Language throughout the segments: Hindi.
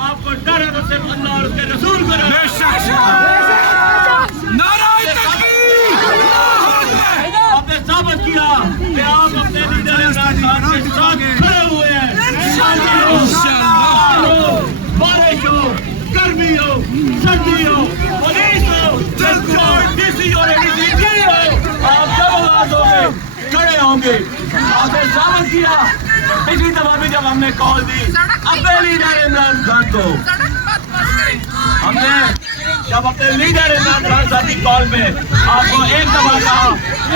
आपको डर है तो सिर्फ अल्लाह और उसके रसूल को आपने साबित किया कि आप अपने लीडर इमरान खान के साथ खड़े हुए हैं। बारिश हो, गर्मी हो, सर्दी हो, पुलिस हो, डीसी हो, एडीसी हो, आप जब आवाज होंगे खड़े होंगे। आपने साबित किया पिछली दफा भी जब हमने कॉल दी अपने लीडर इमरान खान को, हमने जब अपने लीडर इमरान खान साहब की कॉल में आपको एक दफा कहा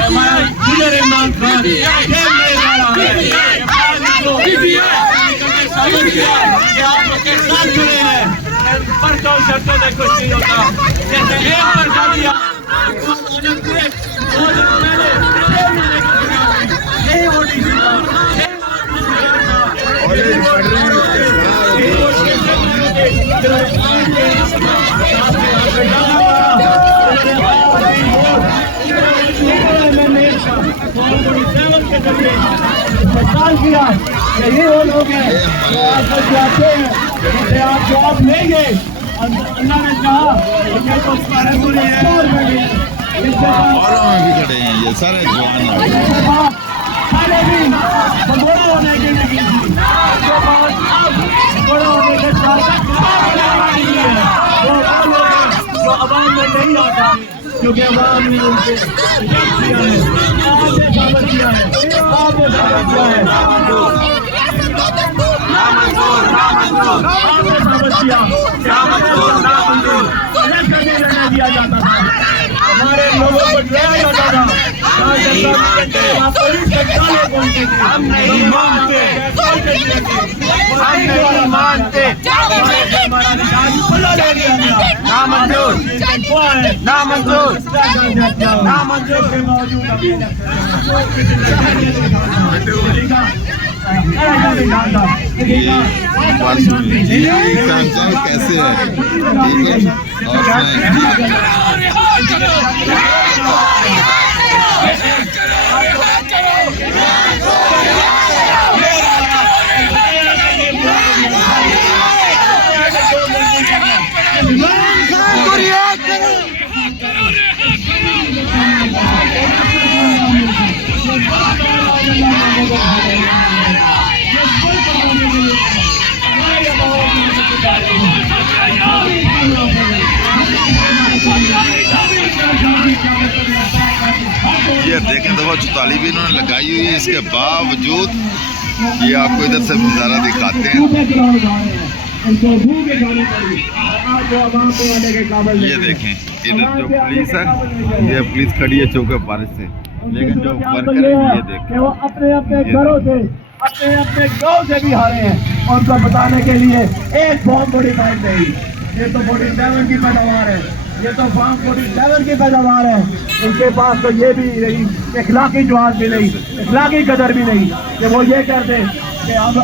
हमारा लीडर इमरान खान जेल में जा रहा है, साबित किया कि आप लोग के साथ खड़े हैं। पर्चों शर्तों से कुछ नहीं होता। जैसे एक पर्चा दिया यही वोटिंग किया यही वो लोग हैं जो आपको चाहते हैं जिससे आप जवाब लेंगे। अल्लाह ने कहा ये तो भी खड़े हैं ये सारे जवान सारे भी बड़ा होने की लगी थी बड़ा होने के साथ जो आवाम में नहीं आ सकती क्योंकि आवाम ने उनसे किया है, आपने साबित किया है, आपने साबित किया है, आपने साबित किया दिया जाता था, हमारे लोगों को डराया जाता था, हम नहीं मानते, हम नहीं मानते, ना मंजूर, ना मंजूर, ना मंजूर के बावजूद कैसे है ये देखें दफा 44 भी इन्होंने लगाई हुई है, इसके बावजूद ये आपको इधर से नज़ारा दिखाते हैं। ये देखें इधर जो पुलिस है, ये पुलिस खड़ी है चौके बारिश से, लेकिन जो वर्कर है ये देखें वो अपने अपने घरों से अपने अपने गाँव से भी हारे हैं और उनको बताने के लिए एक बहुत बड़ी बात नहीं, ये तो 47 की पैदावार है, ये तो फार्म 47 की पैदावार है। उनके पास तो ये भी नहीं, इखलाकी जवाब भी नहीं, इखलाकी कदर भी नहीं कि वो ये कर दे कि अब